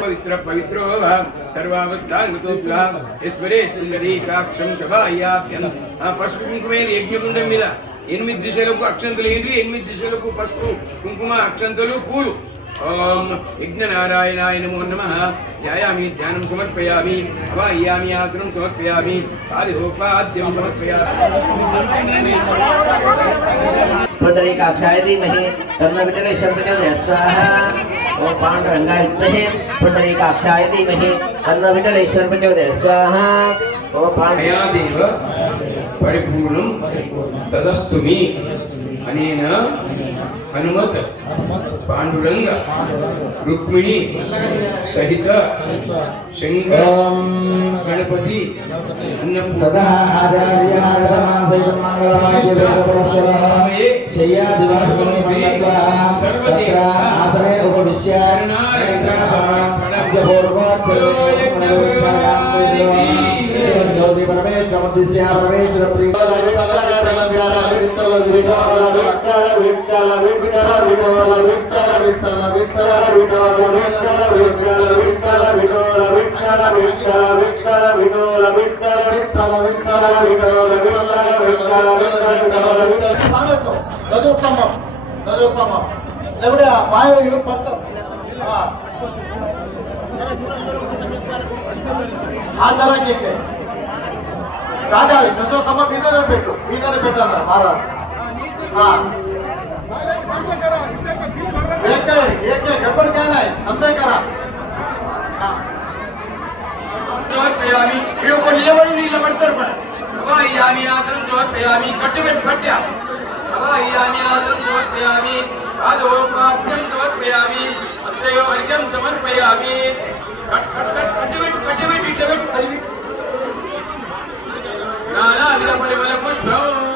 पवित्र पवित्रो सर्वावस्थान्वितोऽस्मरे पुण्डरीकाक्षं शभायाभ्यं పసుపు కుంకుమేరు యజ్ఞగుండం మీద 8 దిశలకు అక్షంతలు ఏంటి 8 దిశలకు పసుపు కుంకుమ అక్షంతలు పూలు ఓం యజ్ఞనారాయణాయ నమో నమః ధ్యాయామి ధ్యానం సమర్పయామి అవాహయామి ఆసనం సమర్పయామి పాదోపాద్యం సమర్పయామి पुंडरीकाक्षाय धीमहि तन्नो विठलेश्वर प्रचोदयात् स्वाहा ओम पांडुरंगाय विद्महे पुंडरीकाक्षाय धीमहि तन्नो विठलेश्वर प्रचोदयात् स्वाहा ओम पांडुरंगादेव परिपूर्णं तदस्तु मे अनेन हनुमत पांडुरंग रुक्मिणी सहित शंकर गणपति तदा आचार्याणां सहितं मंगलमाशयः शय्यादिवासं सर्वदेव आसने उपविश्य ज्योति परमेश्वरमदिस्या परमेश्वर प्रिय राजा नजो सम मीदने పెట్టు అన్నారు మహారాజ్ एक गड़बड़ क्या है समझे करा समर्पयामी वीडियो को लिए वही नहीं लपटतर पण हवायामी आसन समर्पयामी कट्टबेट फट्या हवायामी आसन समर्पयामी आदोपाद्यं समर्पयामी अस्तयो अर्घ्यं समर्पयामी कट्टबेट नाना विध परिमल पुष्पम्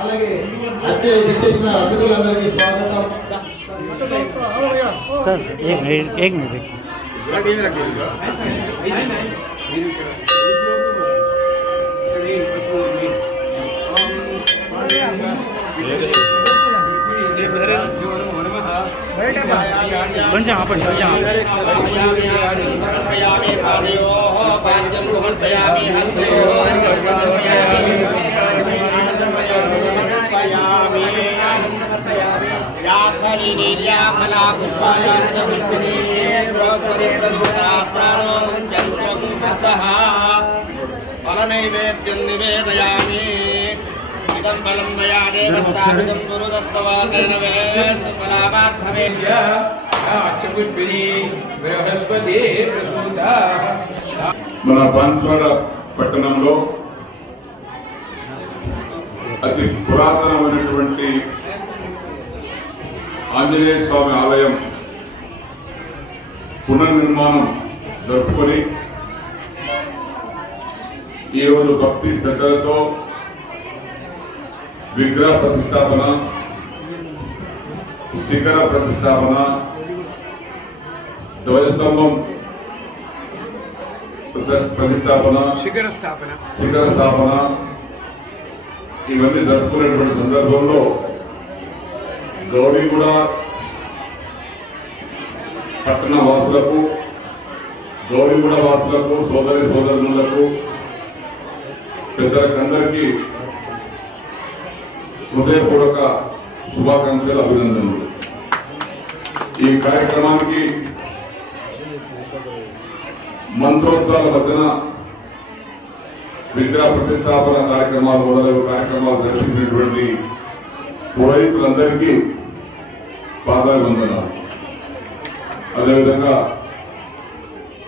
అలాగే వచ్చే విశేష అతిథులందరికీ స్వాగతం. सर एक मिनट కొంచెం ఆపండి కొంచెం ఫలనైవేద్యం నివేదయామి. ఇదం ఫలం మయా దేవస్థాపితం గురుదస్తవాదేన వేత్ఫలావాద్ధమే. మన బాన్స్వాడ పట్టణంలో అతి పురాతనమైనటువంటి ఆంజనేయ స్వామి ఆలయం పునర్నిర్మాణం జరుపుకొని ఈరోజు భక్తి శ్రద్ధలతో విగ్రహ ప్రతిష్టాపన, శిఖర ప్రతిష్టాపన, ధ్వజస్తంభం ప్రతిష్టాపన, శిఖర స్థాపన ఇవన్నీ జరుపుకునేటువంటి సందర్భంలో గౌరీగూడ పట్టణ వాసులకు, గౌరీగూడ వాసులకు, సోదరి సోదరులకు, పెద్దలకందరికీ హృదయపూర్వక శుభాకాంక్షలు, అభినందనలు. ఈ కార్యక్రమానికి మంత్రోత్సవాల మధ్యన విగ్రహ ప్రతిష్టాపన కార్యక్రమాలు మొదలగు కార్యక్రమాలు దర్శించినటువంటి పురోహితులందరికీ పాదాభివందనాలు. అదేవిధంగా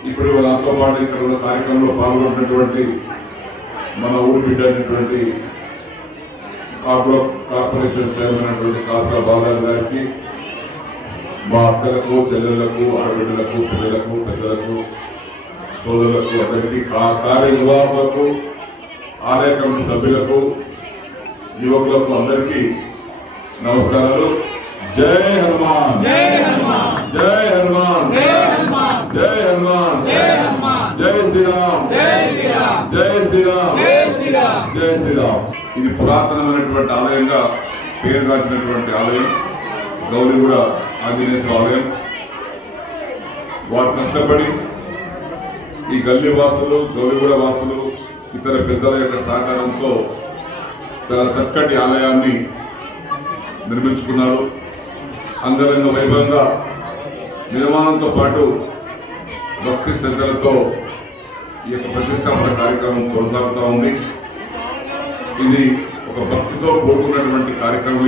ఇప్పుడు నాతో పాటు ఇక్కడ ఉన్న కార్యక్రమంలో పాల్గొన్నటువంటి మన ఊరి బిడ్డ అయినటువంటి కార్పొరేషన్ చైర్మన్ అయినటువంటి కాసా బాలాజీ గారికి, మా అక్కలకు, చెల్లెళ్లకు, ఆడబిడ్డలకు, పిల్లలకు, పెద్దలకు, సోదరులకు, అందరికీ, కార్యనిర్వాహకులకు, ఆలయ కమిటీ సభ్యులకు, యువకులకు అందరికీ నమస్కారాలు. జై హనుమాన్, జై హనుమాన్, జై హనుమాన్, జై హనుమాన్, జై హనుమాన్, జై హనుమాన్, జై శ్రీరామ్, జై శ్రీరామ్, జై శ్రీరామ్, జై శ్రీరామ్, జై శ్రీరామ్. ఇది పురాతనమైనటువంటి ఆలయంగా పేరుగాంచినటువంటి ఆలయం గౌరీగూడ ఆంజనేయ స్వామి ఆలయం. వారు కష్టపడి ఈ గల్లీ వాసులు, గౌరీగూడ వాసులు, ఇతర పెద్దల యొక్క సహకారంతో చాలా చక్కటి ఆలయాన్ని నిర్మించుకున్నారు. అంగరంగ వైభవంగా నిర్మాణంతో పాటు భక్తి శ్రద్ధలతో ఈ యొక్క ప్రతిష్టాపన కార్యక్రమం కొనసాగుతూ ఉంది. ఇది ఒక భక్తితో కూడుకున్నటువంటి కార్యక్రమం.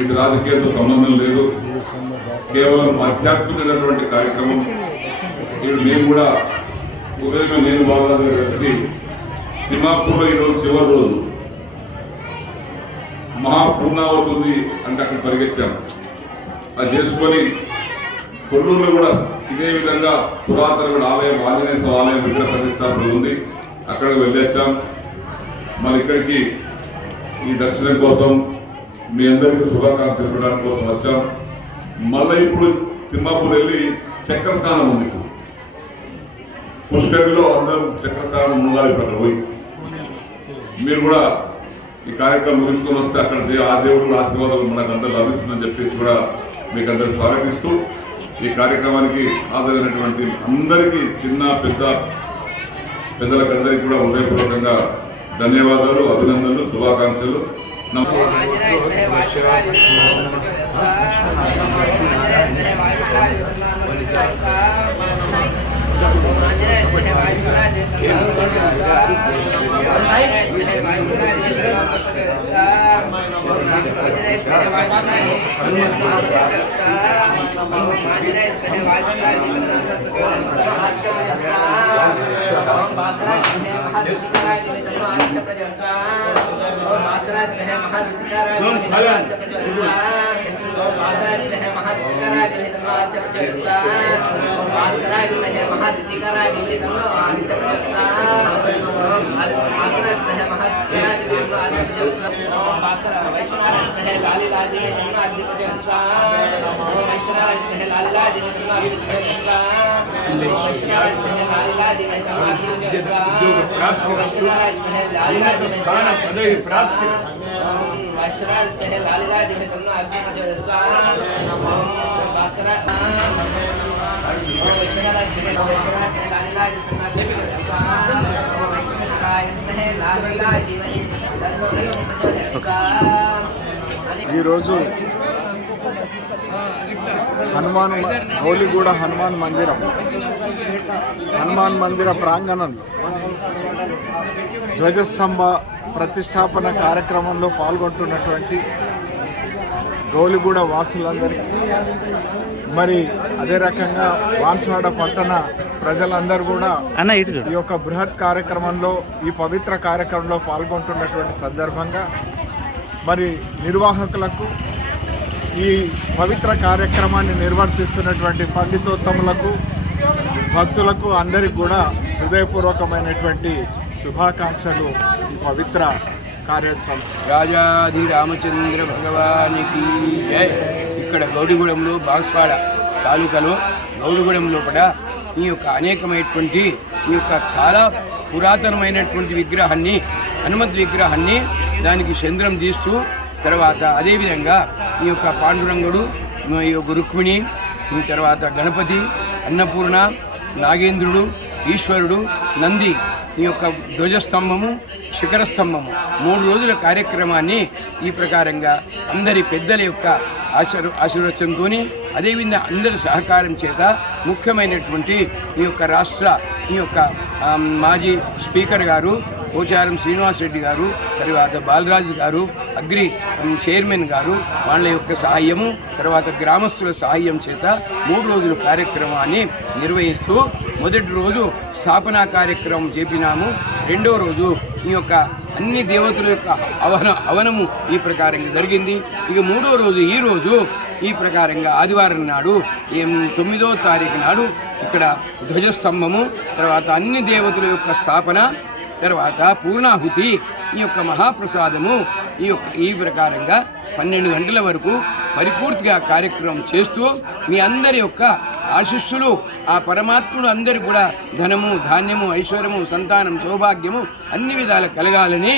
ఇది రాజకీయాలతో సంబంధం లేదు, కేవలం ఆధ్యాత్మికమైనటువంటి కార్యక్రమం. ఇది మేము కూడా ఉదయం నేను బాగా కలిసి తిమ్మాపూర్లో ఈరోజు చివరి రోజు మహాపూర్ణావతుంది అంటే అక్కడ పరిగెత్తాం. అది చేసుకొని కొల్లూరులో కూడా ఇదే విధంగా పురాతన ఆలయం, ఆంజనేయ స్వామి ఆలయం విగ్రహ ప్రతిష్టాపన ఉంది, అక్కడికి వెళ్ళొచ్చాం. మరి ఇక్కడికి ఈ దర్శనం కోసం మీ అందరికీ శుభాకాంక్షలు తెలపడానికి కోసం వచ్చాం. మళ్ళీ ఇప్పుడు తిమ్మాపూర్ వెళ్ళి చక్ర స్నానం ఉంది. పుష్కరిలో అందరూ చక్ర స్నానం ఉండాలి. ఇక్కడ పోయి మీరు కూడా ఈ కార్యక్రమం ముగించుకొని వస్తే అక్కడ ఆ దేవుడు ఆశీర్వాదాలు మనకు అందరూ లభిస్తుందని చెప్పేసి కూడా మీకు అందరూ స్వాగతిస్తూ ఈ కార్యక్రమానికి హాజరైనటువంటి అందరికీ, చిన్న పెద్దలకందరికీ కూడా హృదయపూర్వకంగా ధన్యవాదాలు, అభినందనలు, శుభాకాంక్షలు. महादितिकारा స్థాన పదవి ప్రాప్తి ఈరోజు గౌలిగూడ హనుమాన్ మందిర ప్రాంగణంలో ధ్వజస్తంభ ప్రతిష్టాపన కార్యక్రమంలో పాల్గొంటున్నటువంటి గౌలిగూడ వాసులందరికీ మరి అదే రకంగా బాన్స్వాడ పట్టణ ప్రజలందరూ కూడా ఈ యొక్క బృహత్ కార్యక్రమంలో ఈ పవిత్ర కార్యక్రమంలో పాల్గొంటున్నటువంటి సందర్భంగా మరి నిర్వాహకులకు ఈ పవిత్ర కార్యక్రమాన్ని నిర్వర్తిస్తున్నటువంటి పండితోత్తములకు భక్తులకు అందరికి కూడా హృదయపూర్వకమైనటువంటి శుభాకాంక్షలు. ఈ పవిత్ర కార్యక్రమం రాజాధి రామచంద్ర భగవానికి జై. ఇక్కడ గౌడిగూడెంలో బాన్స్వాడ తాలూకాలో గౌడిగూడెం లోపల ఈ యొక్క అనేకమైనటువంటి ఈ యొక్క చాలా పురాతనమైనటువంటి విగ్రహాన్ని హనుమంతు విగ్రహాన్ని దానికి చంద్రం తీస్తూ తర్వాత అదేవిధంగా ఈ యొక్క పాండురంగుడు, ఈ యొక్క రుక్మిణి, తర్వాత గణపతి, అన్నపూర్ణ, నాగేంద్రుడు, ఈశ్వరుడు, నంది, ఈ యొక్క ధ్వజస్తంభము, శిఖర స్తంభము 3 రోజుల కార్యక్రమాన్ని ఈ ప్రకారంగా అందరి పెద్దల యొక్క ఆశీర్వచనంతో అదేవిధంగా అందరి సహకారం చేత ముఖ్యమైనటువంటి ఈ యొక్క రాష్ట్ర ఈ యొక్క మాజీ స్పీకర్ గారు పోచారం శ్రీనివాసరెడ్డి గారు, తర్వాత బాలరాజు గారు, అగ్రి చైర్మన్ గారు, వాళ్ళ యొక్క సహాయము, తర్వాత గ్రామస్తుల సహాయం చేత 3 రోజుల కార్యక్రమాన్ని నిర్వహిస్తూ మొదటి రోజు స్థాపనా కార్యక్రమం చేపినాము. రెండో రోజు ఈ యొక్క అన్ని దేవతల యొక్క హవనము ఈ ప్రకారంగా జరిగింది. ఇక 3వ రోజు ఈ రోజు ఈ ప్రకారంగా ఆదివారం నాడు 9వ తారీఖు నాడు ఇక్కడ ధ్వజస్తంభము, తర్వాత అన్ని దేవతల యొక్క స్థాపన, తర్వాత పూర్ణాహుతి, ఈ యొక్క మహాప్రసాదము ఈ ప్రకారంగా 12 గంటల వరకు పరిపూర్తిగా కార్యక్రమం చేస్తూ మీ అందరి యొక్క ఆశీస్సులు ఆ పరమాత్ముడు అందరి కూడా ధనము, ధాన్యము, ఐశ్వర్యము, సంతానం, సౌభాగ్యము అన్ని విధాలు కలగాలని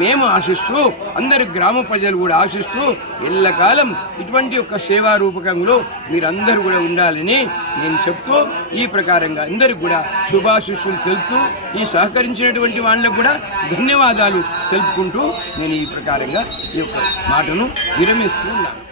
మేము ఆశిస్తూ అందరి గ్రామ ప్రజలు కూడా ఆశిస్తూ ఎల్లకాలం ఇటువంటి యొక్క సేవా రూపకంలో మీరందరూ కూడా ఉండాలని నేను చెప్తూ ఈ ప్రకారంగా అందరికి కూడా శుభాశిస్సులు తెలుపుతూ ఈ సహకరించినటువంటి వాళ్ళకు కూడా ధన్యవాదాలు తెలుపుకుంటూ నేను ఈ ప్రకారంగా ఈ యొక్క మాటను విరమిస్తూ ఉన్నాను.